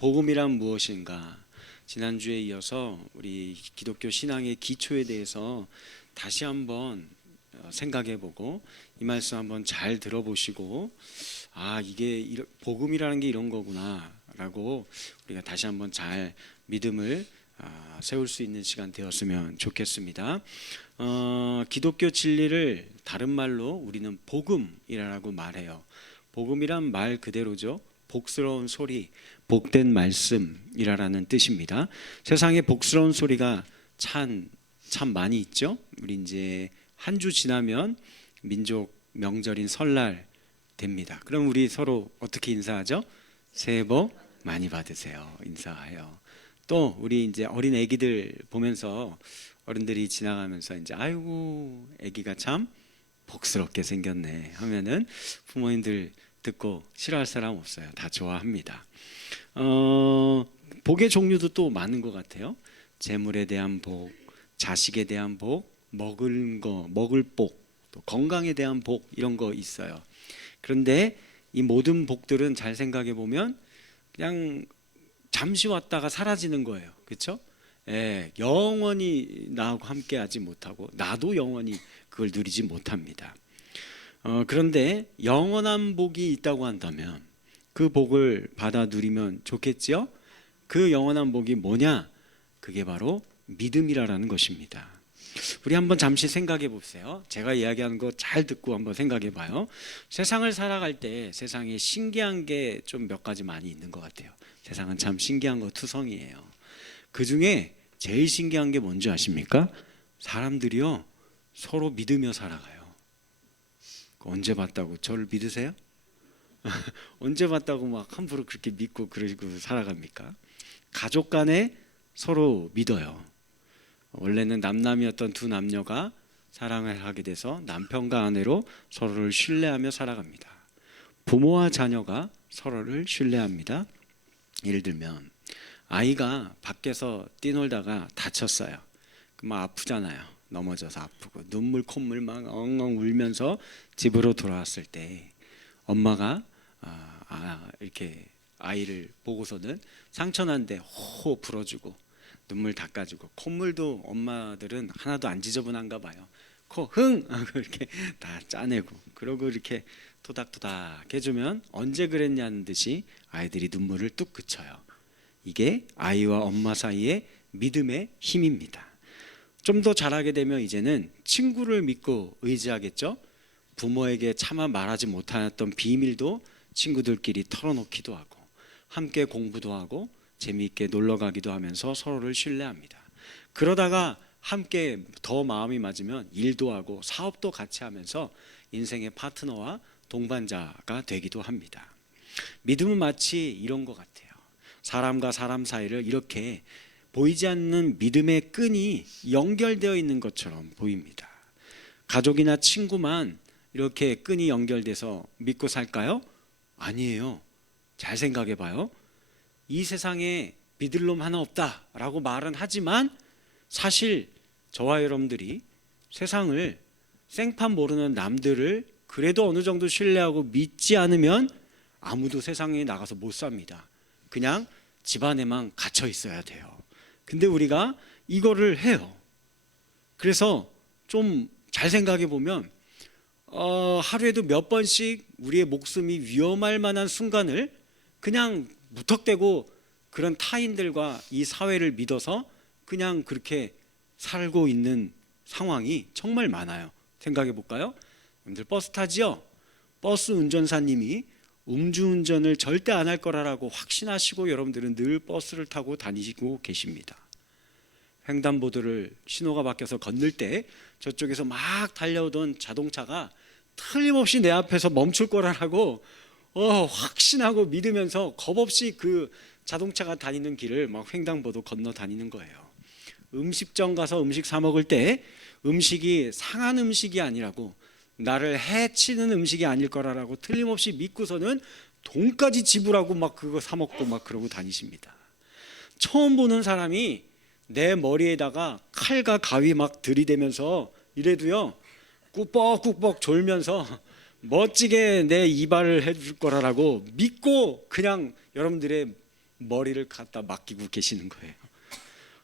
복음이란 무엇인가? 지난주에 이어서 우리 기독교 신앙의 기초에 대해서 다시 한번 생각해보고 이 말씀 한번 잘 들어보시고 이게 복음이라는 게 이런 거구나 라고 우리가 다시 한번 잘 믿음을 세울 수 있는 시간 되었으면 좋겠습니다. 기독교 진리를 다른 말로 우리는 복음이라고 말해요. 복음이란 말 그대로죠. 복스러운 소리, 복된 말씀이라는 뜻입니다. 세상에 복스러운 소리가 참 많이 있죠. 우리 이제 한 주 지나면 민족 명절인 설날 됩니다. 그럼 우리 서로 어떻게 인사하죠? 새해 복 많이 받으세요. 인사해요. 또 우리 이제 어린 아기들 보면서 어른들이 지나가면서 이제 아이고 아기가 참 복스럽게 생겼네 하면은 부모님들 듣고 싫어할 사람 없어요. 다 좋아합니다. 복의 종류도 또 많은 것 같아요. 재물에 대한 복, 자식에 대한 복, 먹을 복, 또 건강에 대한 복 이런 거 있어요. 그런데 이 모든 복들은 잘 생각해 보면 그냥 잠시 왔다가 사라지는 거예요. 그렇죠? 영원히 나하고 함께하지 못하고 나도 영원히 그걸 누리지 못합니다. 그런데 영원한 복이 있다고 한다면 그 복을 받아 누리면 좋겠지요? 그 영원한 복이 뭐냐? 그게 바로 믿음이라는 것입니다. 우리 한번 잠시 생각해 보세요. 제가 이야기하는 거 잘 듣고 한번 생각해 봐요. 세상을 살아갈 때 세상에 신기한 게 좀 몇 가지 많이 있는 것 같아요. 세상은 참 신기한 거 투성이에요. 그 중에 제일 신기한 게 뭔지 아십니까? 사람들이요 서로 믿으며 살아가요. 언제 봤다고 저를 믿으세요? 언제 봤다고 막 함부로 그렇게 믿고 그러고 살아갑니까? 가족 간에 서로 믿어요. 원래는 남남이었던 두 남녀가 사랑을 하게 돼서 남편과 아내로 서로를 신뢰하며 살아갑니다. 부모와 자녀가 서로를 신뢰합니다. 예를 들면 아이가 밖에서 뛰놀다가 다쳤어요. 그럼 아프잖아요. 넘어져서 아프고 눈물 콧물 막 엉엉 울면서 집으로 돌아왔을 때 엄마가 이렇게 아이를 보고서는 상처난데 호호 불어주고 눈물 닦아주고 콧물도 엄마들은 하나도 안 지저분한가 봐요. 코 흥 하고 이렇게 다 짜내고 그러고 이렇게 토닥토닥 해주면 언제 그랬냐는 듯이 아이들이 눈물을 뚝 그쳐요. 이게 아이와 엄마 사이의 믿음의 힘입니다. 좀 더 잘하게 되면 이제는 친구를 믿고 의지하겠죠. 부모에게 차마 말하지 못했던 비밀도 친구들끼리 털어놓기도 하고 함께 공부도 하고 재미있게 놀러 가기도 하면서 서로를 신뢰합니다. 그러다가 함께 더 마음이 맞으면 일도 하고 사업도 같이 하면서 인생의 파트너와 동반자가 되기도 합니다. 믿음은 마치 이런 것 같아요. 사람과 사람 사이를 이렇게 보이지 않는 믿음의 끈이 연결되어 있는 것처럼 보입니다. 가족이나 친구만 이렇게 끈이 연결돼서 믿고 살까요? 아니에요. 잘 생각해 봐요. 이 세상에 믿을 놈 하나 없다라고 말은 하지만 사실 저와 여러분들이 세상을 생판 모르는 남들을 그래도 어느 정도 신뢰하고 믿지 않으면 아무도 세상에 나가서 못 삽니다. 그냥 집안에만 갇혀 있어야 돼요. 근데 우리가 이거를 해요. 그래서 좀 잘 생각해 보면 하루에도 몇 번씩 우리의 목숨이 위험할 만한 순간을 그냥 무턱대고 그런 타인들과 이 사회를 믿어서 그냥 그렇게 살고 있는 상황이 정말 많아요. 생각해 볼까요? 여러분들 버스 타지요? 버스 운전사님이 음주운전을 절대 안 할 거라고 확신하시고 여러분들은 늘 버스를 타고 다니시고 계십니다. 횡단보도를 신호가 바뀌어서 건널 때 저쪽에서 막 달려오던 자동차가 틀림없이 내 앞에서 멈출 거라고 확신하고 믿으면서 겁없이 그 자동차가 다니는 길을 막 횡단보도 건너 다니는 거예요. 음식점 가서 음식 사 먹을 때 음식이 상한 음식이 아니라고 나를 해치는 음식이 아닐 거라고 틀림없이 믿고서는 돈까지 지불하고 막 그거 사 먹고 막 그러고 다니십니다. 처음 보는 사람이 내 머리에다가 칼과 가위 막 들이대면서 이래도요 꾸벅꾸벅 졸면서 멋지게 내 이발을 해줄 거라고 믿고 그냥 여러분들의 머리를 갖다 맡기고 계시는 거예요.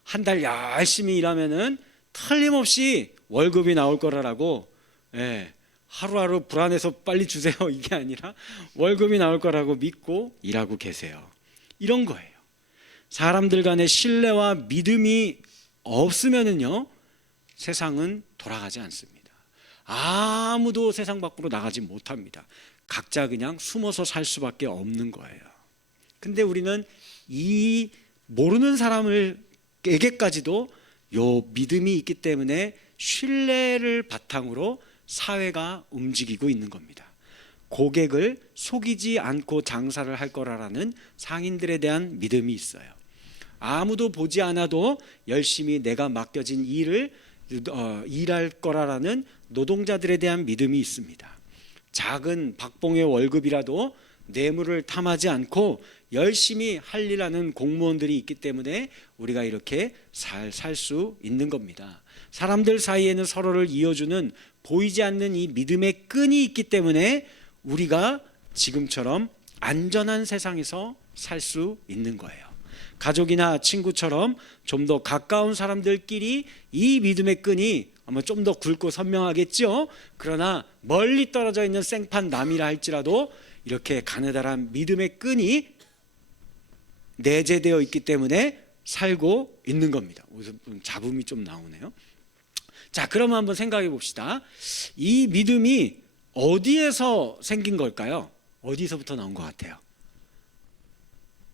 한 달 열심히 일하면은 틀림없이 월급이 나올 거라고, 예, 하루하루 불안해서 빨리 주세요 이게 아니라 월급이 나올 거라고 믿고 일하고 계세요. 이런 거예요. 사람들 간의 신뢰와 믿음이 없으면은요, 세상은 돌아가지 않습니다. 아무도 세상 밖으로 나가지 못합니다. 각자 그냥 숨어서 살 수밖에 없는 거예요. 근데 우리는 이 모르는 사람에게까지도 요 믿음이 있기 때문에 신뢰를 바탕으로 사회가 움직이고 있는 겁니다. 고객을 속이지 않고 장사를 할 거라는 상인들에 대한 믿음이 있어요. 아무도 보지 않아도 열심히 내가 맡겨진 일을 일할 거라는 노동자들에 대한 믿음이 있습니다. 작은 박봉의 월급이라도 뇌물을 탐하지 않고 열심히 할 일 하는 공무원들이 있기 때문에 우리가 이렇게 살 수 있는 겁니다. 사람들 사이에는 서로를 이어주는 보이지 않는 이 믿음의 끈이 있기 때문에 우리가 지금처럼 안전한 세상에서 살 수 있는 거예요. 가족이나 친구처럼 좀 더 가까운 사람들끼리 이 믿음의 끈이 아마 좀 더 굵고 선명하겠죠. 그러나 멀리 떨어져 있는 생판 남이라 할지라도 이렇게 가느다란 믿음의 끈이 내재되어 있기 때문에 살고 있는 겁니다. 잡음이 좀 나오네요. 자, 그러면 한번 생각해 봅시다. 이 믿음이 어디에서 생긴 걸까요? 어디서부터 나온 것 같아요?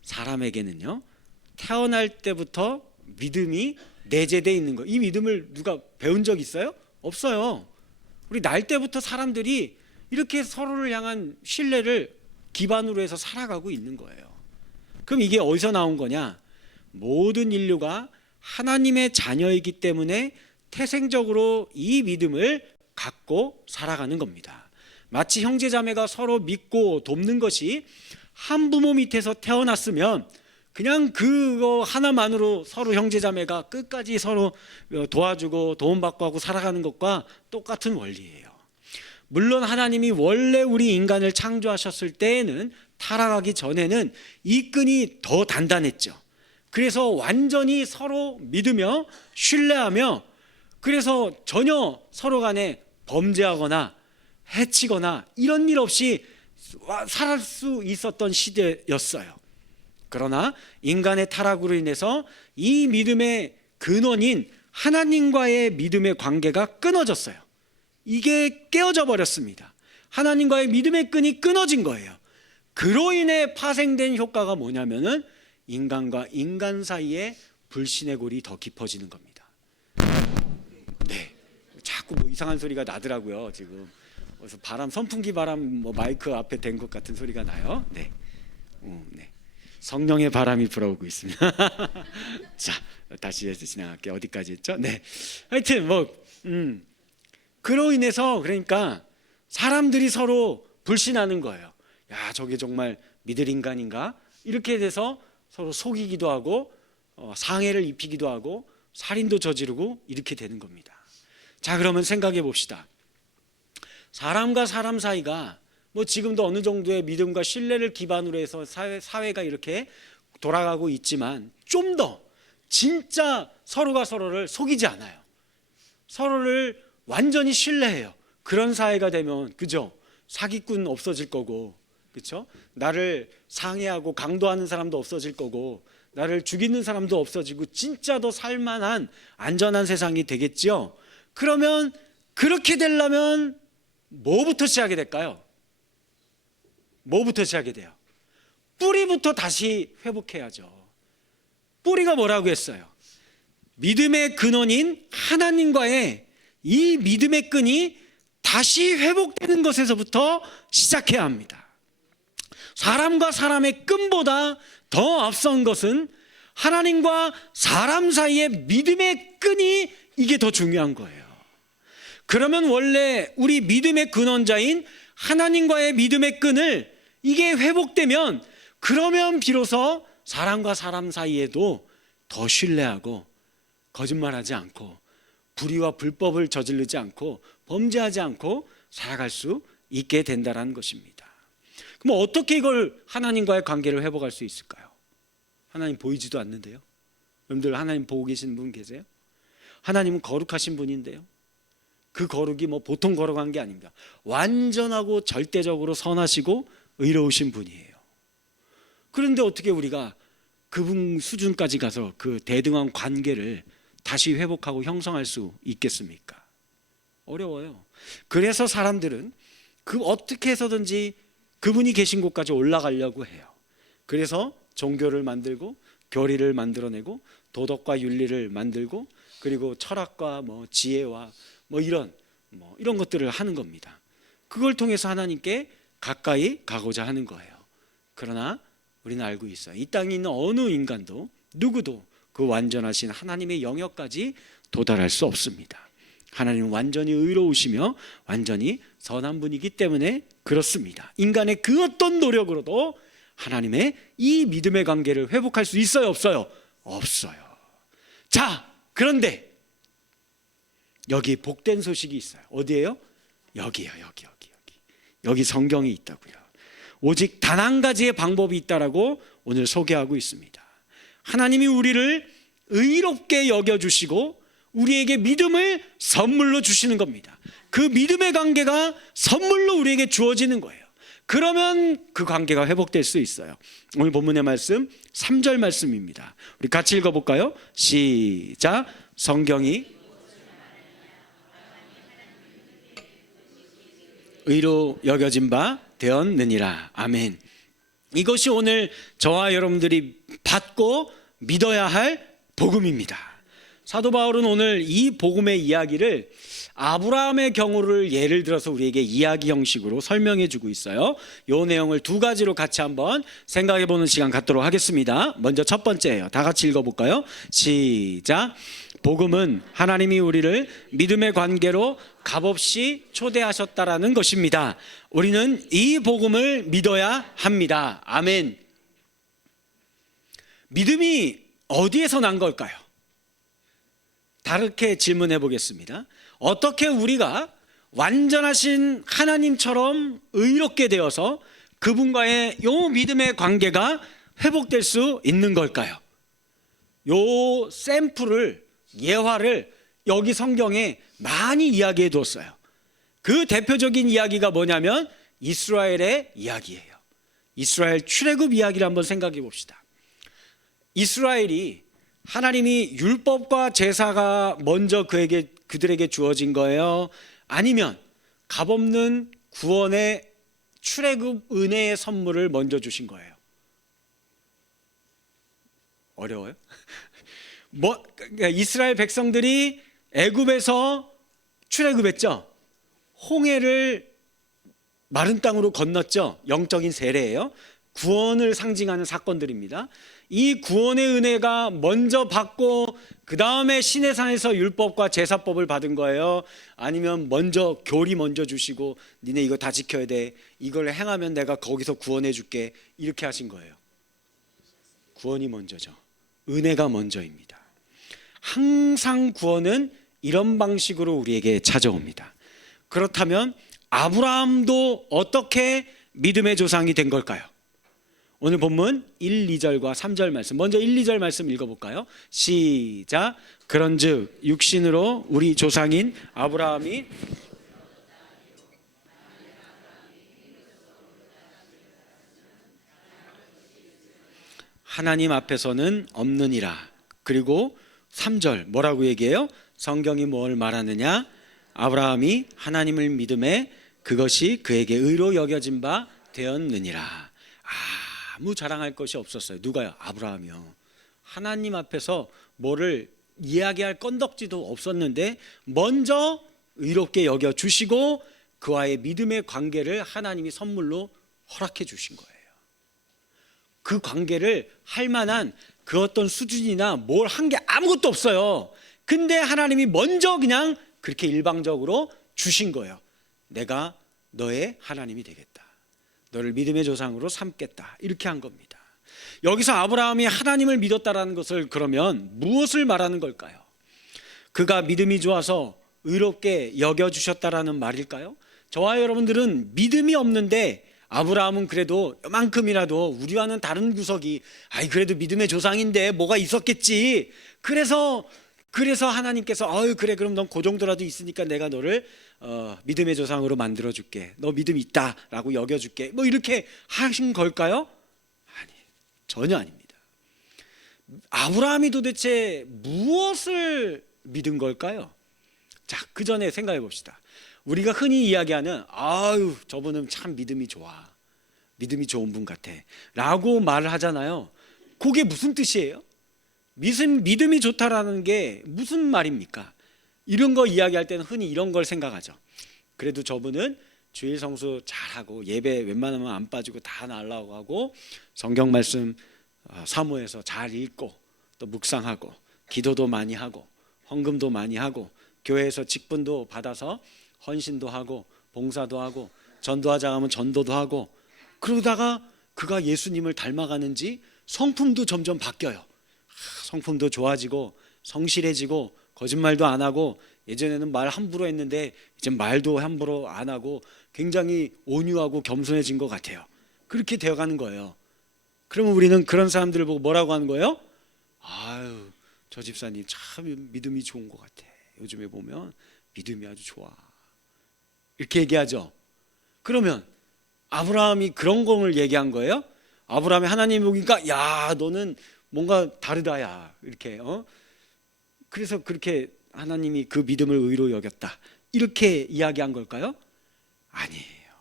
사람에게는요, 태어날 때부터 믿음이 내재되어 있는 거. 이 믿음을 누가 배운 적 있어요? 없어요. 우리 날 때부터 사람들이 이렇게 서로를 향한 신뢰를 기반으로 해서 살아가고 있는 거예요. 그럼 이게 어디서 나온 거냐? 모든 인류가 하나님의 자녀이기 때문에 태생적으로 이 믿음을 갖고 살아가는 겁니다. 마치 형제자매가 서로 믿고 돕는 것이 한 부모 밑에서 태어났으면 그냥 그거 하나만으로 서로 형제자매가 끝까지 서로 도와주고 도움받고 하고 살아가는 것과 똑같은 원리예요. 물론 하나님이 원래 우리 인간을 창조하셨을 때에는, 타락하기 전에는 이 끈이 더 단단했죠. 그래서 완전히 서로 믿으며 신뢰하며, 그래서 전혀 서로 간에 범죄하거나 해치거나 이런 일 없이 살 수 있었던 시대였어요. 그러나 인간의 타락으로 인해서 이 믿음의 근원인 하나님과의 믿음의 관계가 끊어졌어요. 이게 깨어져 버렸습니다. 하나님과의 믿음의 끈이 끊어진 거예요. 그로 인해 파생된 효과가 뭐냐면은 인간과 인간 사이에 불신의 골이 더 깊어지는 겁니다. 네, 자꾸 뭐 이상한 소리가 나더라고요. 지금 그래서 선풍기 바람 마이크 앞에 댄 것 같은 소리가 나요. 네, 네. 성령의 바람이 불어오고 있습니다. 자, 다시 진행할게요. 어디까지 했죠? 네, 하여튼 그로 인해서 그러니까 사람들이 서로 불신하는 거예요. 야, 저게 정말 믿을 인간인가? 이렇게 돼서 서로 속이기도 하고 상해를 입히기도 하고 살인도 저지르고 이렇게 되는 겁니다. 자, 그러면 생각해 봅시다. 사람과 사람 사이가 지금도 어느 정도의 믿음과 신뢰를 기반으로 해서 사회가 이렇게 돌아가고 있지만 좀 더 진짜 서로가 서로를 속이지 않아요. 서로를 완전히 신뢰해요. 그런 사회가 되면, 그죠? 사기꾼 없어질 거고, 그렇죠? 나를 상해하고 강도하는 사람도 없어질 거고, 나를 죽이는 사람도 없어지고, 진짜 더 살만한 안전한 세상이 되겠죠. 그러면 그렇게 되려면 뭐부터 시작이 될까요? 뭐부터 시작이 돼요? 뿌리부터 다시 회복해야죠. 뿌리가 뭐라고 했어요? 믿음의 근원인 하나님과의 이 믿음의 끈이 다시 회복되는 것에서부터 시작해야 합니다. 사람과 사람의 끈보다 더 앞선 것은 하나님과 사람 사이의 믿음의 끈이, 이게 더 중요한 거예요. 그러면 원래 우리 믿음의 근원자인 하나님과의 믿음의 끈을 이게 회복되면, 그러면 비로소 사람과 사람 사이에도 더 신뢰하고 거짓말하지 않고 불의와 불법을 저지르지 않고 범죄하지 않고 살아갈 수 있게 된다는 것입니다. 그럼 어떻게 이걸 하나님과의 관계를 회복할 수 있을까요? 하나님 보이지도 않는데요. 여러분들 하나님 보고 계시는 분 계세요? 하나님은 거룩하신 분인데요. 그 거룩이 뭐 보통 거룩한 게 아닙니다. 완전하고 절대적으로 선하시고 의로우신 분이에요. 그런데 어떻게 우리가 그분 수준까지 가서 그 대등한 관계를 다시 회복하고 형성할 수 있겠습니까? 어려워요. 그래서 사람들은 어떻게 해서든지 그분이 계신 곳까지 올라가려고 해요. 그래서 종교를 만들고 교리를 만들어내고 도덕과 윤리를 만들고 그리고 철학과 지혜와 이런 것들을 하는 겁니다. 그걸 통해서 하나님께 가까이 가고자 하는 거예요. 그러나 우리는 알고 있어요. 이 땅에 있는 어느 인간도 누구도 그 완전하신 하나님의 영역까지 도달할 수 없습니다. 하나님은 완전히 의로우시며 완전히 선한 분이기 때문에 그렇습니다. 인간의 그 어떤 노력으로도 하나님의 이 믿음의 관계를 회복할 수 있어요, 없어요? 없어요. 자, 그런데 여기 복된 소식이 있어요. 어디예요? 여기요. 여기 성경이 있다고요. 오직 단 한 가지의 방법이 있다라고 오늘 소개하고 있습니다. 하나님이 우리를 의롭게 여겨주시고 우리에게 믿음을 선물로 주시는 겁니다. 그 믿음의 관계가 선물로 우리에게 주어지는 거예요. 그러면 그 관계가 회복될 수 있어요. 오늘 본문의 말씀 3절 말씀입니다. 우리 같이 읽어볼까요? 시작. 성경이 의로 여겨진 바 되었느니라. 아멘. 이것이 오늘 저와 여러분들이 받고 믿어야 할 복음입니다. 사도 바울은 오늘 이 복음의 이야기를 아브라함의 경우를 예를 들어서 우리에게 이야기 형식으로 설명해 주고 있어요. 이 내용을 두 가지로 같이 한번 생각해 보는 시간 갖도록 하겠습니다. 먼저 첫 번째예요. 다 같이 읽어볼까요? 시작. 복음은 하나님이 우리를 믿음의 관계로 값없이 초대하셨다라는 것입니다. 우리는 이 복음을 믿어야 합니다. 아멘. 믿음이 어디에서 난 걸까요? 다르게 질문해 보겠습니다. 어떻게 우리가 완전하신 하나님처럼 의롭게 되어서 그분과의 요 믿음의 관계가 회복될 수 있는 걸까요? 요 샘플을, 예화를 여기 성경에 많이 이야기해 두었어요. 그 대표적인 이야기가 뭐냐면 이스라엘의 이야기예요. 이스라엘 출애굽 이야기를 한번 생각해 봅시다. 이스라엘이 하나님이 율법과 제사가 먼저 그들에게 주어진 거예요? 아니면 값없는 구원의 출애굽 은혜의 선물을 먼저 주신 거예요? 어려워요? 그러니까 이스라엘 백성들이 애굽에서 출애굽했죠. 홍해를 마른 땅으로 건넜죠. 영적인 세례예요. 구원을 상징하는 사건들입니다. 이 구원의 은혜가 먼저 받고 그 다음에 시내산에서 율법과 제사법을 받은 거예요? 아니면 먼저 교리 먼저 주시고 니네 이거 다 지켜야 돼, 이걸 행하면 내가 거기서 구원해 줄게, 이렇게 하신 거예요? 구원이 먼저죠. 은혜가 먼저입니다. 항상 구원은 이런 방식으로 우리에게 찾아옵니다. 그렇다면 아브라함도 어떻게 믿음의 조상이 된 걸까요? 오늘 본문 1, 2절과 3절 말씀, 먼저 1, 2절 말씀 읽어볼까요? 시작. 그런즉 육신으로 우리 조상인 아브라함이 하나님 앞에서는 없느니라. 그리고 3절 뭐라고 얘기해요? 성경이 뭘 말하느냐? 아브라함이 하나님을 믿음에 그것이 그에게 의로 여겨진 바 되었느니라. 아무 자랑할 것이 없었어요. 누가요? 아브라함이요. 하나님 앞에서 뭐를 이야기할 건덕지도 없었는데 먼저 의롭게 여겨주시고 그와의 믿음의 관계를 하나님이 선물로 허락해 주신 거예요. 그 관계를 할 만한 그 어떤 수준이나 뭘 한 게 아무것도 없어요. 근데 하나님이 먼저 그냥 그렇게 일방적으로 주신 거예요. 내가 너의 하나님이 되겠다, 너를 믿음의 조상으로 삼겠다, 이렇게 한 겁니다. 여기서 아브라함이 하나님을 믿었다라는 것을 그러면 무엇을 말하는 걸까요? 그가 믿음이 좋아서 의롭게 여겨주셨다라는 말일까요? 저와 여러분들은 믿음이 없는데 아브라함은 그래도 요만큼이라도 우리와는 다른 구석이, 아이 그래도 믿음의 조상인데 뭐가 있었겠지. 그래서 하나님께서 그래 그럼 넌 그 정도라도 있으니까 내가 너를 믿음의 조상으로 만들어 줄게. 너 믿음 있다라고 여겨 줄게. 뭐 이렇게 하신 걸까요? 아니, 전혀 아닙니다. 아브라함이 도대체 무엇을 믿은 걸까요? 자, 그 전에 생각해 봅시다. 우리가 흔히 이야기하는 아유 저분은 참 믿음이 좋아, 믿음이 좋은 분 같아 라고 말을 하잖아요. 그게 무슨 뜻이에요? 믿음이 좋다라는 게 무슨 말입니까? 이런 거 이야기할 때는 흔히 이런 걸 생각하죠. 그래도 저분은 주일 성수 잘하고 예배 웬만하면 안 빠지고 다 나가고 성경 말씀 사모해서 잘 읽고 또 묵상하고 기도도 많이 하고 헌금도 많이 하고 교회에서 직분도 받아서 헌신도 하고 봉사도 하고 전도하자 하면 전도도 하고, 그러다가 그가 예수님을 닮아가는지 성품도 점점 바뀌어요. 성품도 좋아지고 성실해지고 거짓말도 안 하고, 예전에는 말 함부로 했는데 이제 말도 함부로 안 하고 굉장히 온유하고 겸손해진 것 같아요. 그렇게 되어가는 거예요. 그러면 우리는 그런 사람들을 보고 뭐라고 하는 거예요? 아유 저 집사님 참 믿음이 좋은 것 같아. 요즘에 보면 믿음이 아주 좋아. 이렇게 얘기하죠. 그러면 아브라함이 그런 것을 얘기한 거예요? 아브라함이 하나님 보니까 야 너는 뭔가 다르다 야 이렇게 그래서 그렇게 하나님이 그 믿음을 의로 여겼다 이렇게 이야기한 걸까요? 아니에요.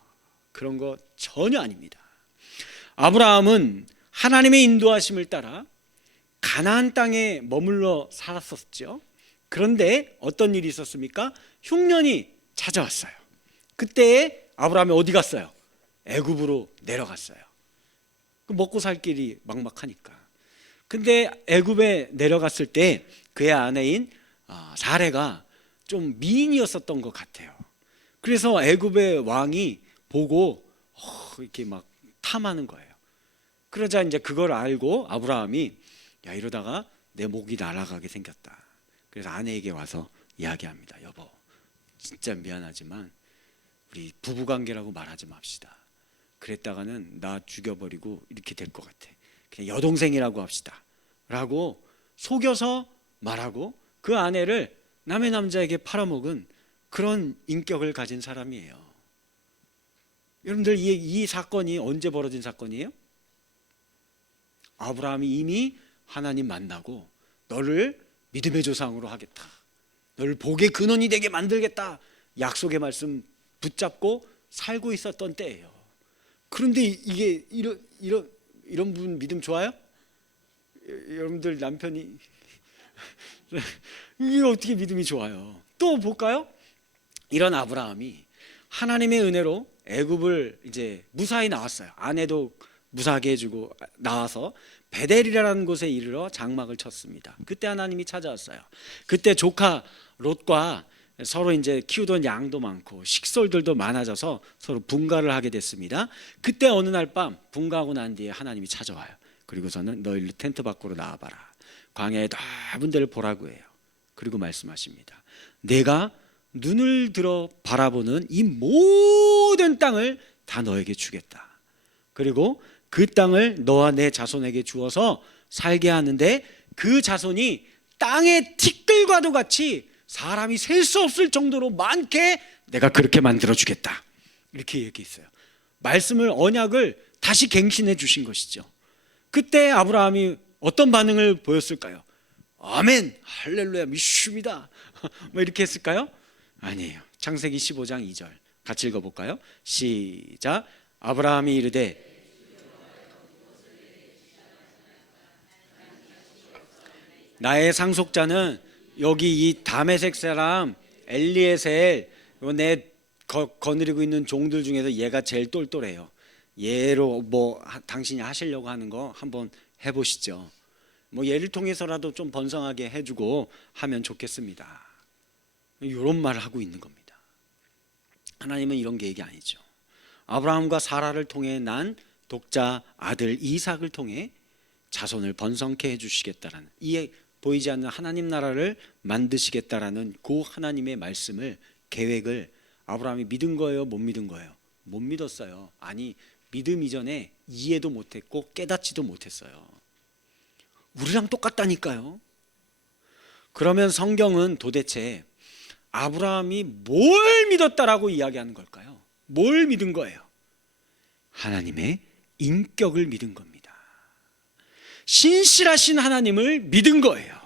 그런 거 전혀 아닙니다. 아브라함은 하나님의 인도하심을 따라 가나안 땅에 머물러 살았었죠. 그런데 어떤 일이 있었습니까? 흉년이 찾아왔어요. 그때 아브라함이 어디 갔어요? 애굽으로 내려갔어요. 먹고 살 길이 막막하니까. 근데 애굽에 내려갔을 때 그의 아내인 사레가 좀 미인이었었던 것 같아요. 그래서 애굽의 왕이 보고 이렇게 막 탐하는 거예요. 그러자 이제 그걸 알고 아브라함이 야 이러다가 내 목이 날아가게 생겼다. 그래서 아내에게 와서 이야기합니다. 여보 진짜 미안하지만 우리 부부관계라고 말하지 맙시다. 그랬다가는 나 죽여버리고 이렇게 될 것 같아. 그냥 여동생이라고 합시다 라고 속여서 말하고 그 아내를 남의 남자에게 팔아먹은 그런 인격을 가진 사람이에요. 여러분들 이 사건이 언제 벌어진 사건이에요? 아브라함이 이미 하나님 만나고 너를 믿음의 조상으로 하겠다, 너를 복의 근원이 되게 만들겠다 약속의 말씀 붙잡고 살고 있었던 때예요. 그런데 이게 이런 분 믿음 좋아요? 여러분들 남편이 이게 어떻게 믿음이 좋아요? 또 볼까요? 이런 아브라함이 하나님의 은혜로 애굽을 이제 무사히 나왔어요. 아내도 무사하게 해주고 나와서 베델이라는 곳에 이르러 장막을 쳤습니다. 그때 하나님이 찾아왔어요. 그때 조카 롯과 서로 이제 키우던 양도 많고 식솔들도 많아져서 서로 분가를 하게 됐습니다. 그때 어느 날 밤 분가하고 난 뒤에 하나님이 찾아와요. 그리고서는 너희 텐트 밖으로 나와봐라. 광야의 넓은 데를 보라고 해요. 그리고 말씀하십니다. 내가 눈을 들어 바라보는 이 모든 땅을 다 너에게 주겠다. 그리고 그 땅을 너와 내 자손에게 주어서 살게 하는데 그 자손이 땅의 티끌과도 같이 사람이 셀 수 없을 정도로 많게 내가 그렇게 만들어 주겠다. 이렇게 얘기했어요. 말씀을 언약을 다시 갱신해 주신 것이죠. 그때 아브라함이 어떤 반응을 보였을까요? 아멘, 할렐루야, 믿습니다. 뭐 이렇게 했을까요? 아니에요. 창세기 15장 2절 같이 읽어볼까요? 시작. 아브라함이 이르되 나의 상속자는 여기 이 다메섹 사람 엘리에셀, 내 거느리고 있는 종들 중에서 얘가 제일 똘똘해요. 얘로 뭐 당신이 하시려고 하는 거 한번 해보시죠. 뭐 얘를 통해서라도 좀 번성하게 해주고 하면 좋겠습니다. 이런 말을 하고 있는 겁니다. 하나님은 이런 계획이 아니죠. 아브라함과 사라를 통해 난 독자 아들 이삭을 통해 자손을 번성케 해주시겠다라는, 이에 보이지 않는 하나님 나라를 만드시겠다라는 그 하나님의 말씀을, 계획을 아브라함이 믿은 거예요? 못 믿은 거예요? 못 믿었어요. 아니 믿음 이전에 이해도 못했고 깨닫지도 못했어요. 우리랑 똑같다니까요. 그러면 성경은 도대체 아브라함이 뭘 믿었다라고 이야기하는 걸까요? 뭘 믿은 거예요? 하나님의 인격을 믿은 겁니다. 신실하신 하나님을 믿은 거예요.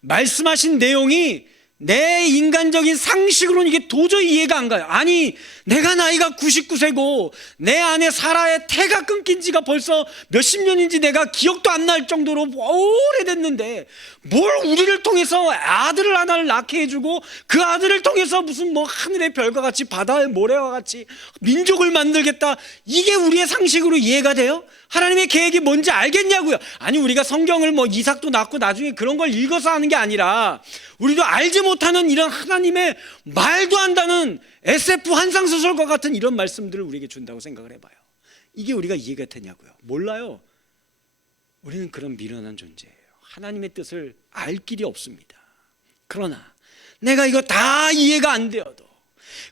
말씀하신 내용이 내 인간적인 상식으로는 이게 도저히 이해가 안 가요. 아니, 내가 나이가 99세고 내 안에 사라의 태가 끊긴 지가 벌써 몇십 년인지 내가 기억도 안 날 정도로 오래됐는데 뭘 우리를 통해서 아들을 하나를 낳게 해주고 그 아들을 통해서 무슨 뭐 하늘의 별과 같이 바다의 모래와 같이 민족을 만들겠다, 이게 우리의 상식으로 이해가 돼요? 하나님의 계획이 뭔지 알겠냐고요. 아니, 우리가 성경을 뭐 이삭도 낳고 나중에 그런 걸 읽어서 하는 게 아니라 우리도 알지 못하는 이런 하나님의 말도 안 되는 SF 환상소설과 같은 이런 말씀들을 우리에게 준다고 생각을 해봐요. 이게 우리가 이해가 되냐고요. 몰라요. 우리는 그런 미련한 존재예요. 하나님의 뜻을 알 길이 없습니다. 그러나 내가 이거 다 이해가 안 되어도,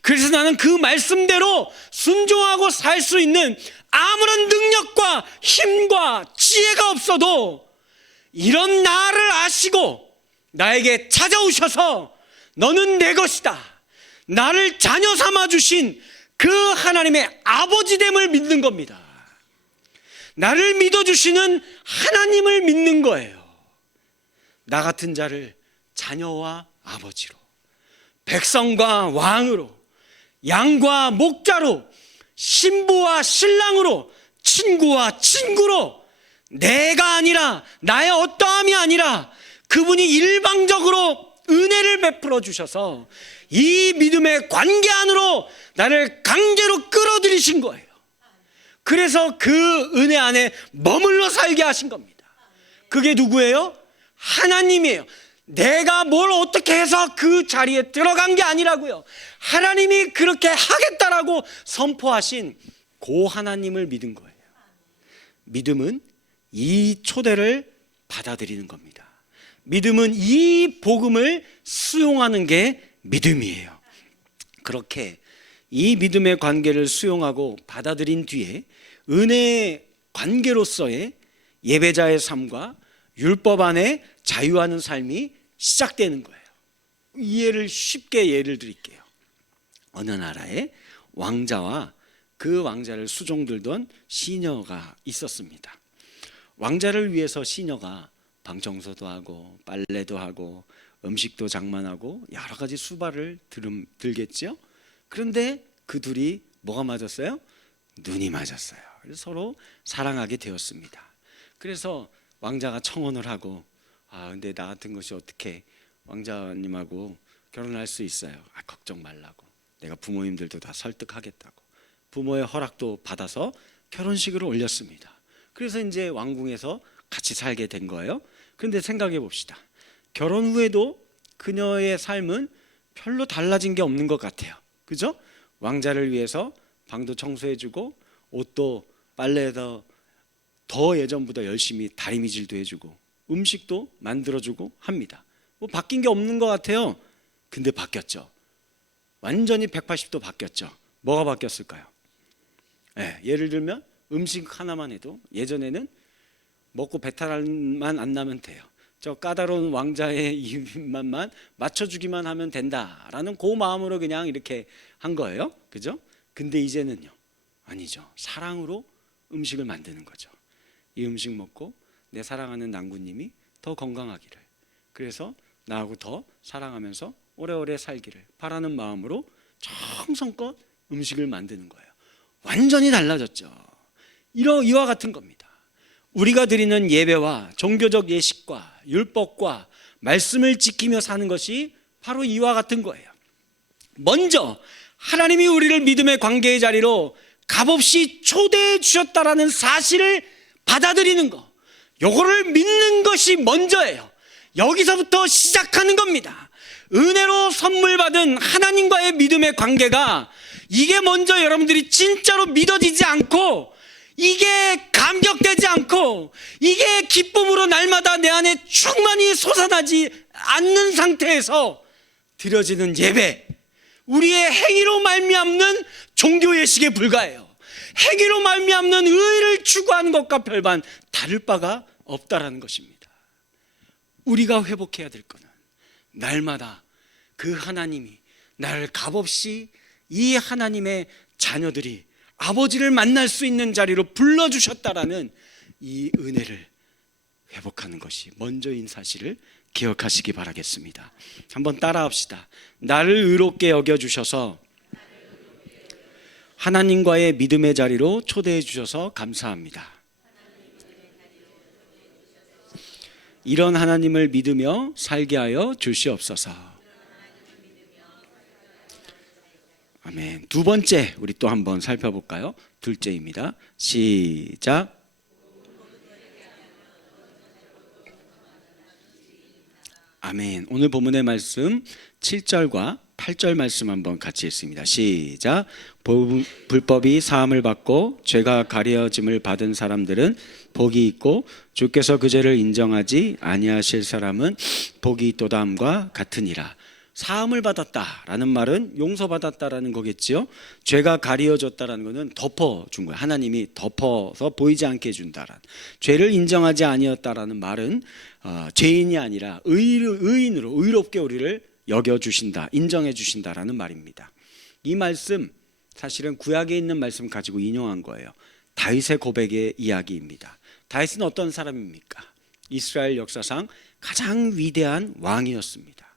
그래서 나는 그 말씀대로 순종하고 살 수 있는 아무런 능력과 힘과 지혜가 없어도 이런 나를 아시고 나에게 찾아오셔서 너는 내 것이다, 나를 자녀 삼아 주신 그 하나님의 아버지됨을 믿는 겁니다. 나를 믿어주시는 하나님을 믿는 거예요. 나 같은 자를 자녀와 아버지로, 백성과 왕으로, 양과 목자로, 신부와 신랑으로, 친구와 친구로, 내가 아니라, 나의 어떠함이 아니라 그분이 일방적으로 은혜를 베풀어 주셔서 이 믿음의 관계 안으로 나를 강제로 끌어들이신 거예요. 그래서 그 은혜 안에 머물러 살게 하신 겁니다. 그게 누구예요? 하나님이에요. 내가 뭘 어떻게 해서 그 자리에 들어간 게 아니라고요. 하나님이 그렇게 하겠다라고 선포하신 그 하나님을 믿은 거예요. 믿음은 이 초대를 받아들이는 겁니다. 믿음은 이 복음을 수용하는 게 믿음이에요. 그렇게 이 믿음의 관계를 수용하고 받아들인 뒤에 은혜의 관계로서의 예배자의 삶과 율법 안에 자유하는 삶이 시작되는 거예요. 이해를 쉽게 예를 드릴게요. 어느 나라에 왕자와 그 왕자를 수종들던 시녀가 있었습니다. 왕자를 위해서 시녀가 방 청소도 하고 빨래도 하고 음식도 장만하고 여러 가지 수발을 들겠죠. 그런데 그 둘이 뭐가 맞았어요? 눈이 맞았어요. 그래서 서로 사랑하게 되었습니다. 그래서 왕자가 청혼을 하고, 근데 나 같은 것이 어떻게 왕자님하고 결혼할 수 있어요? 걱정 말라고, 내가 부모님들도 다 설득하겠다고 부모의 허락도 받아서 결혼식을 올렸습니다. 그래서 이제 왕궁에서 같이 살게 된 거예요. 그런데 생각해 봅시다. 결혼 후에도 그녀의 삶은 별로 달라진 게 없는 것 같아요. 그죠? 왕자를 위해서 방도 청소해주고 옷도 빨래에다 더 예전보다 열심히 다리미질도 해주고 음식도 만들어주고 합니다. 뭐 바뀐 게 없는 것 같아요. 근데 바뀌었죠. 완전히 180도 바뀌었죠. 뭐가 바뀌었을까요? 예를 들면 음식 하나만 해도 예전에는 먹고 배탈만 안 나면 돼요. 저 까다로운 왕자의 입맛만 맞춰주기만 하면 된다라는 그 마음으로 그냥 이렇게 한 거예요. 그죠? 근데 이제는요, 아니죠. 사랑으로 음식을 만드는 거죠. 이 음식 먹고 내 사랑하는 낭구님이 더 건강하기를, 그래서 나하고 더 사랑하면서 오래오래 살기를 바라는 마음으로 정성껏 음식을 만드는 거예요. 완전히 달라졌죠. 이와 같은 겁니다. 우리가 드리는 예배와 종교적 예식과 율법과 말씀을 지키며 사는 것이 바로 이와 같은 거예요. 먼저 하나님이 우리를 믿음의 관계의 자리로 값없이 초대해 주셨다라는 사실을 받아들이는 거, 요거를 믿는 것이 먼저예요. 여기서부터 시작하는 겁니다. 은혜로 선물 받은 하나님과의 믿음의 관계가, 이게 먼저 여러분들이 진짜로 믿어지지 않고, 이게 감격되지 않고, 이게 기쁨으로 날마다 내 안에 충만히 솟아나지 않는 상태에서 드려지는 예배, 우리의 행위로 말미암는 종교 예식에 불과해요. 행위로 말미암는 의를 추구하는 것과 별반 다를 바가 없다라는 것입니다. 우리가 회복해야 될 것은 날마다 그 하나님이 나를 값없이 이 하나님의 자녀들이 아버지를 만날 수 있는 자리로 불러주셨다라는 이 은혜를 회복하는 것이 먼저인 사실을 기억하시기 바라겠습니다. 한번 따라합시다. 나를 의롭게 여겨주셔서 하나님과의 믿음의 자리로 초대해 주셔서 감사합니다. 이런 하나님을 믿으며 살게 하여 주시옵소서. 아멘. 두 번째 우리 또 한번 살펴볼까요? 둘째입니다. 시작. 아멘. 오늘 본문의 말씀 7절과 8절 말씀 한번 같이 읽습니다. 시작. 불법이 사함을 받고 죄가 가려짐을 받은 사람들은 복이 있고 주께서 그 죄를 인정하지 아니하실 사람은 복이 있도다함과 같으니라. 사함을 받았다라는 말은 용서받았다라는 거겠지요. 죄가 가려졌다라는 것은 덮어준 거예요. 하나님이 덮어서 보이지 않게 해준다라는. 죄를 인정하지 아니었다라는 말은 죄인이 아니라 의인으로 의롭게 우리를 여겨주신다, 인정해주신다라는 말입니다. 이 말씀 사실은 구약에 있는 말씀 가지고 인용한 거예요. 다윗의 고백의 이야기입니다. 다윗은 어떤 사람입니까? 이스라엘 역사상 가장 위대한 왕이었습니다.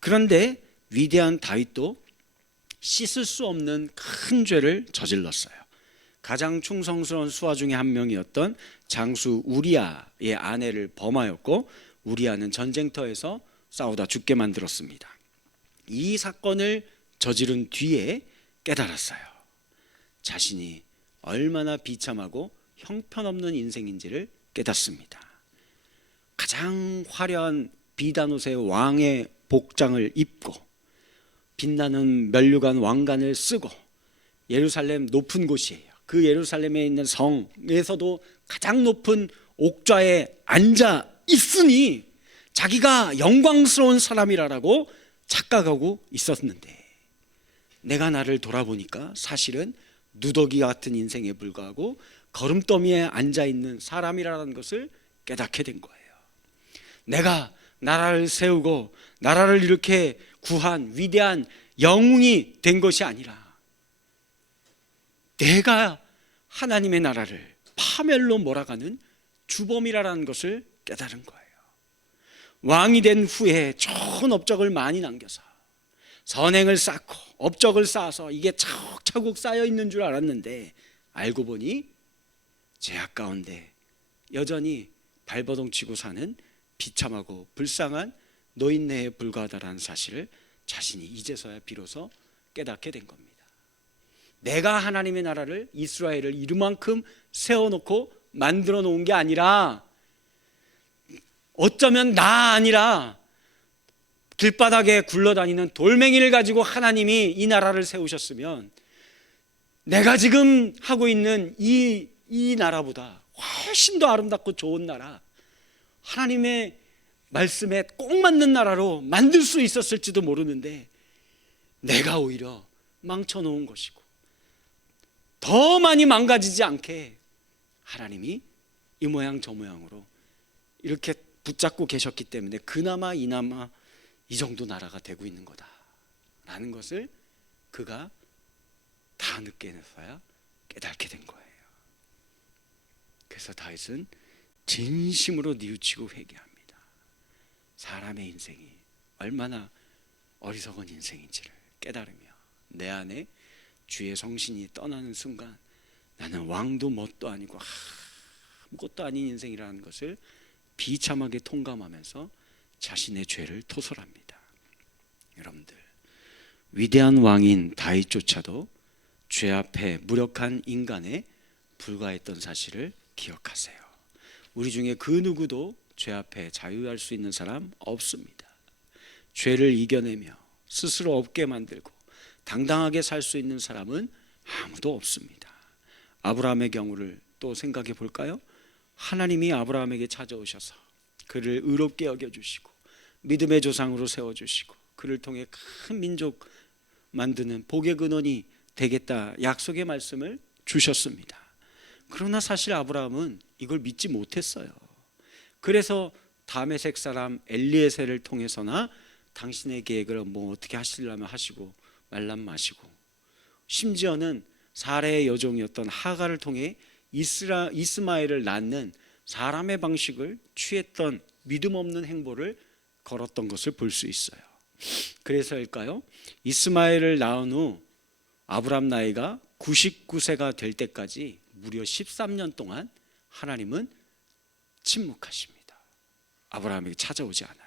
그런데 위대한 다윗도 씻을 수 없는 큰 죄를 저질렀어요. 가장 충성스러운 수하 중에 한 명이었던 장수 우리아의 아내를 범하였고, 우리아는 전쟁터에서 싸우다 죽게 만들었습니다. 이 사건을 저지른 뒤에 깨달았어요. 자신이 얼마나 비참하고 형편없는 인생인지를 깨닫습니다. 가장 화려한 비단옷의 왕의 복장을 입고 빛나는 면류관 왕관을 쓰고 예루살렘 높은 곳이에요. 그 예루살렘에 있는 성에서도 가장 높은 옥좌에 앉아 있으니 자기가 영광스러운 사람이라고 착각하고 있었는데, 내가 나를 돌아보니까 사실은 누더기 같은 인생에 불과하고 거름더미에 앉아있는 사람이라는 것을 깨닫게 된 거예요. 내가 나라를 세우고 나라를 이렇게 구한 위대한 영웅이 된 것이 아니라 내가 하나님의 나라를 파멸로 몰아가는 주범이라는 것을 깨달은 거예요. 왕이 된 후에 좋은 업적을 많이 남겨서 선행을 쌓고 업적을 쌓아서 이게 차곡차곡 쌓여 있는 줄 알았는데, 알고 보니 죄악 가운데 여전히 발버둥 치고 사는 비참하고 불쌍한 노인네에 불과하다라는 사실을 자신이 이제서야 비로소 깨닫게 된 겁니다. 내가 하나님의 나라를, 이스라엘을 이만큼 세워놓고 만들어 놓은 게 아니라, 어쩌면 나 아니라 길바닥에 굴러다니는 돌멩이를 가지고 하나님이 이 나라를 세우셨으면 내가 지금 하고 있는 이 나라보다 훨씬 더 아름답고 좋은 나라, 하나님의 말씀에 꼭 맞는 나라로 만들 수 있었을지도 모르는데, 내가 오히려 망쳐놓은 것이고 더 많이 망가지지 않게 하나님이 이 모양 저 모양으로 이렇게 붙잡고 계셨기 때문에 그나마 이나마 이 정도 나라가 되고 있는 거다라는 것을 그가 다 늦게서야 깨닫게 된 거예요. 그래서 다윗은 진심으로 뉘우치고 회개합니다. 사람의 인생이 얼마나 어리석은 인생인지를 깨달으며 내 안에 주의 성신이 떠나는 순간 나는 왕도 뭣도 아니고 아무것도 아닌 인생이라는 것을 비참하게 통감하면서 자신의 죄를 토설합니다. 여러분들, 위대한 왕인 다윗조차도 죄 앞에 무력한 인간에 불과했던 사실을 기억하세요. 우리 중에 그 누구도 죄 앞에 자유할 수 있는 사람 없습니다. 죄를 이겨내며 스스로 없게 만들고 당당하게 살 수 있는 사람은 아무도 없습니다. 아브라함의 경우를 또 생각해 볼까요? 하나님이 아브라함에게 찾아오셔서 그를 의롭게 여겨주시고 믿음의 조상으로 세워주시고 그를 통해 큰 민족 만드는 복의 근원이 되겠다 약속의 말씀을 주셨습니다. 그러나 사실 아브라함은 이걸 믿지 못했어요. 그래서 다메섹 사람 엘리에셀을 통해서나 당신의 계획을 뭐 어떻게 하시려면 하시고 말란 마시고, 심지어는 사레의 여종이었던 하가를 통해 이스마엘을 낳는 사람의 방식을 취했던 믿음 없는 행보를 걸었던 것을 볼 수 있어요. 그래서일까요? 이스마엘을 낳은 후 아브라함 나이가 99세가 될 때까지 무려 13년 동안 하나님은 침묵하십니다. 아브라함에게 찾아오지 않아요.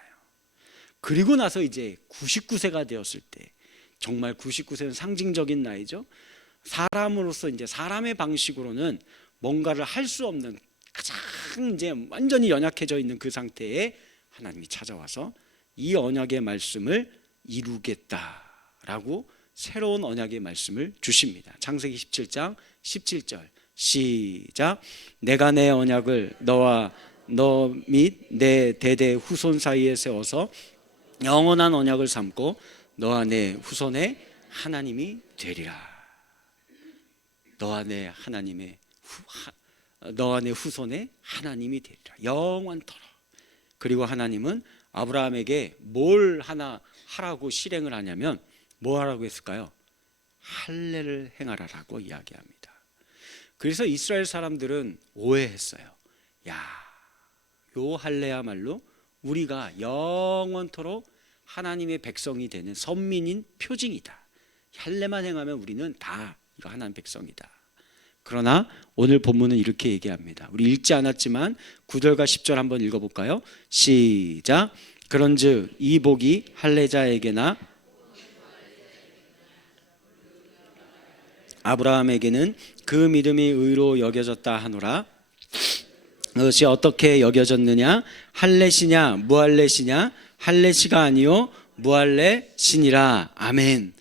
그리고 나서 이제 99세가 되었을 때, 정말 99세는 상징적인 나이죠. 사람으로서 이제 사람의 방식으로는 뭔가를 할 수 없는, 가장 이제 완전히 연약해져 있는 그 상태에 하나님이 찾아와서 이 언약의 말씀을 이루겠다라고 새로운 언약의 말씀을 주십니다. 창세기 17장 17절 시작. 내가 내 언약을 너와 너 및 내 대대 후손 사이에 세워서 영원한 언약을 삼고 너와 내 후손의 하나님이 되리라. 너와 내 후손의 하나님이 되리라. 영원토록. 그리고 하나님은 아브라함에게 뭘 하나 하라고 실행을 하냐면 뭐 하라고 했을까요? 할례를 행하라라고 이야기합니다. 그래서 이스라엘 사람들은 오해했어요. 야, 요 할례야말로 우리가 영원토록 하나님의 백성이 되는 선민인 표징이다. 할례만 행하면 우리는 다 이거 하나님 백성이다. 그러나 오늘 본문은 이렇게 얘기합니다. 우리 읽지 않았지만 9절과 10절 한번 읽어볼까요? 시작. 그런즉 이 복이 할례자에게나 아브라함에게는 그 믿음이 의로 여겨졌다 하노라. 그것이 어떻게 여겨졌느냐? 할례시냐 무할례시냐? 할례시가 아니요 무할례시니라. 아멘.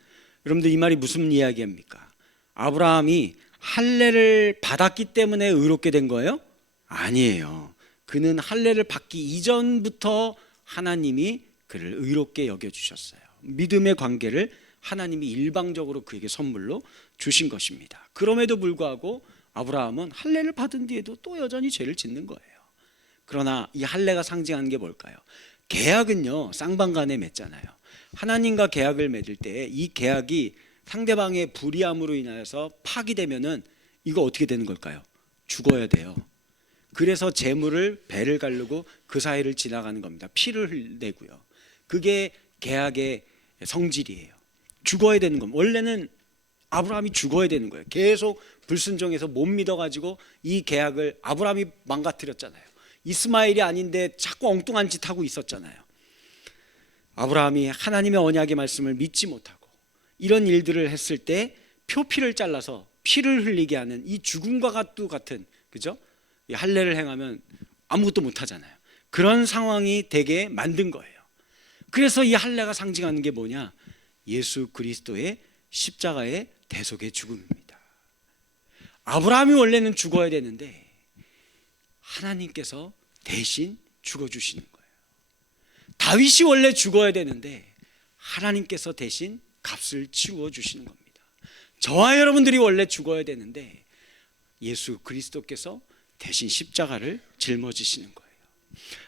여러분들, 이 말이 무슨 이야기입니까? 아브라함이 할례를 받았기 때문에 의롭게 된 거예요? 아니에요. 그는 할례를 받기 이전부터 하나님이 그를 의롭게 여겨주셨어요. 믿음의 관계를 하나님이 일방적으로 그에게 선물로 주신 것입니다. 그럼에도 불구하고 아브라함은 할례를 받은 뒤에도 또 여전히 죄를 짓는 거예요. 그러나 이 할례가 상징하는 게 뭘까요? 계약은요, 쌍방간에 맺잖아요. 하나님과 계약을 맺을 때 이 계약이 상대방의 불의함으로 인하여서 파기되면은 이거 어떻게 되는 걸까요? 죽어야 돼요. 그래서 재물을 배를 가르고 그 사이를 지나가는 겁니다. 피를 내고요. 그게 계약의 성질이에요. 죽어야 되는 겁니다. 원래는 아브라함이 죽어야 되는 거예요. 계속 불순종해서 못 믿어가지고 이 계약을 아브라함이 망가뜨렸잖아요. 이스마엘이 아닌데 자꾸 엉뚱한 짓 하고 있었잖아요. 아브라함이 하나님의 언약의 말씀을 믿지 못하고 이런 일들을 했을 때 표피를 잘라서 피를 흘리게 하는 이 죽음과 같은, 그죠? 이 할례를 행하면 아무것도 못 하잖아요. 그런 상황이 되게 만든 거예요. 그래서 이 할례가 상징하는 게 뭐냐? 예수 그리스도의 십자가의 대속의 죽음입니다. 아브라함이 원래는 죽어야 되는데 하나님께서 대신 죽어주시는 거예요. 다윗이 원래 죽어야 되는데 하나님께서 대신 값을 치워 주시는 겁니다. 저와 여러분들이 원래 죽어야 되는데 예수 그리스도께서 대신 십자가를 짊어지시는 거예요.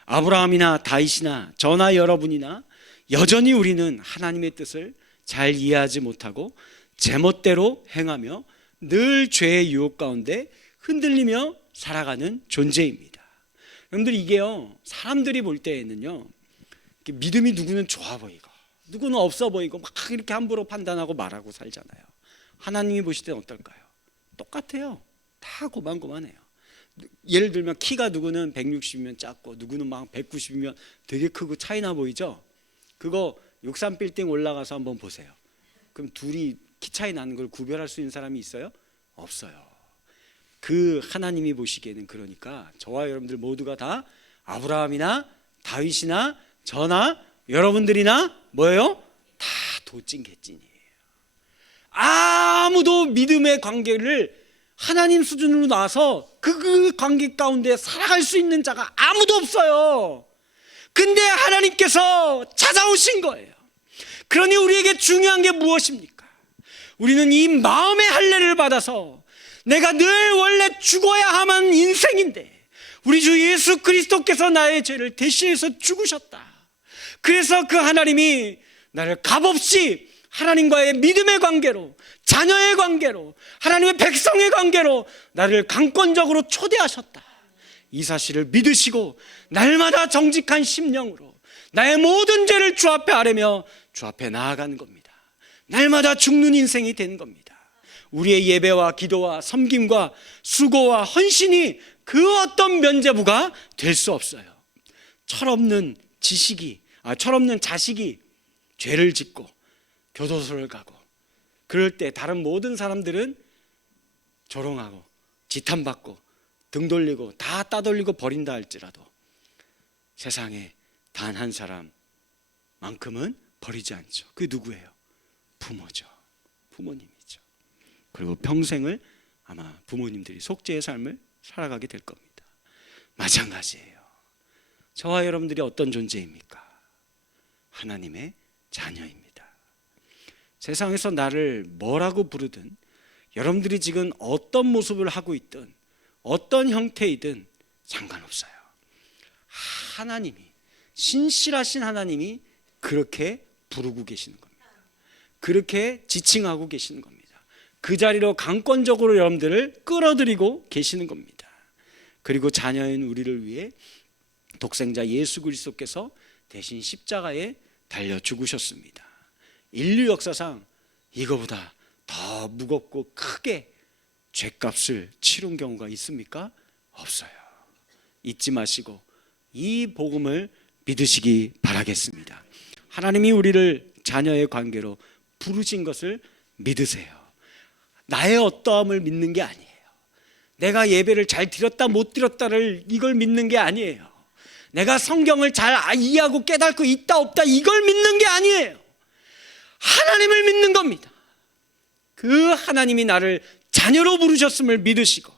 아브라함이나 다윗이나 저나 여러분이나 여전히 우리는 하나님의 뜻을 잘 이해하지 못하고 제멋대로 행하며 늘 죄의 유혹 가운데 흔들리며 살아가는 존재입니다. 여러분들, 이게요, 사람들이 볼 때에는요, 믿음이 누구는 좋아 보이고 누구는 없어 보이고 막 이렇게 함부로 판단하고 말하고 살잖아요. 하나님이 보실 때는 어떨까요? 똑같아요. 다 고만고만해요. 예를 들면 키가 누구는 160이면 작고 누구는 막 190이면 되게 크고 차이나 보이죠? 그거 63빌딩 올라가서 한번 보세요. 그럼 둘이 키 차이 나는 걸 구별할 수 있는 사람이 있어요? 없어요. 그 하나님이 보시기에는, 그러니까 저와 여러분들 모두가 다 아브라함이나 다윗이나 저나 여러분들이나 뭐예요? 다 도찐 개찐이에요. 아무도 믿음의 관계를 하나님 수준으로 놔서 그 관계 가운데 살아갈 수 있는 자가 아무도 없어요. 근데 하나님께서 찾아오신 거예요. 그러니 우리에게 중요한 게 무엇입니까? 우리는 이 마음의 할례를 받아서 내가 늘 원래 죽어야 하는 인생인데 우리 주 예수 그리스도께서 나의 죄를 대신해서 죽으셨다. 그래서 그 하나님이 나를 값없이 하나님과의 믿음의 관계로, 자녀의 관계로, 하나님의 백성의 관계로 나를 강권적으로 초대하셨다. 이 사실을 믿으시고 날마다 정직한 심령으로 나의 모든 죄를 주 앞에 아뢰며 주 앞에 나아가는 겁니다. 날마다 죽는 인생이 된 겁니다. 우리의 예배와 기도와 섬김과 수고와 헌신이 그 어떤 면죄부가 될 수 없어요. 철없는 자식이 죄를 짓고 교도소를 가고 그럴 때 다른 모든 사람들은 조롱하고 지탄받고 등 돌리고 다 따돌리고 버린다 할지라도 세상에 단 한 사람만큼은 버리지 않죠. 그게 누구예요? 부모죠. 부모님이죠. 그리고 평생을 아마 부모님들이 속죄의 삶을 살아가게 될 겁니다. 마찬가지예요. 저와 여러분들이 어떤 존재입니까? 하나님의 자녀입니다. 세상에서 나를 뭐라고 부르든 여러분들이 지금 어떤 모습을 하고 있든 어떤 형태이든 상관없어요. 하나님이, 신실하신 하나님이 그렇게 부르고 계시는 겁니다. 그렇게 지칭하고 계시는 겁니다. 그 자리로 강권적으로 여러분들을 끌어들이고 계시는 겁니다. 그리고 자녀인 우리를 위해 독생자 예수 그리스도께서 대신 십자가에 달려 죽으셨습니다. 인류 역사상 이거보다 더 무겁고 크게 죄값을 치른 경우가 있습니까? 없어요. 잊지 마시고 이 복음을 믿으시기 바라겠습니다. 하나님이 우리를 자녀의 관계로 부르신 것을 믿으세요. 나의 어떠함을 믿는 게 아니에요. 내가 예배를 잘 드렸다 못 드렸다를 이걸 믿는 게 아니에요. 내가 성경을 잘 이해하고 깨닫고 있다 없다 이걸 믿는 게 아니에요. 하나님을 믿는 겁니다. 그 하나님이 나를 자녀로 부르셨음을 믿으시고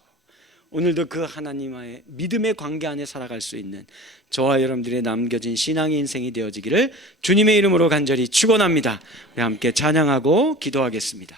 오늘도 그 하나님과의 믿음의 관계 안에 살아갈 수 있는 저와 여러분들의 남겨진 신앙의 인생이 되어지기를 주님의 이름으로 간절히 축원합니다. 우리 함께 찬양하고 기도하겠습니다.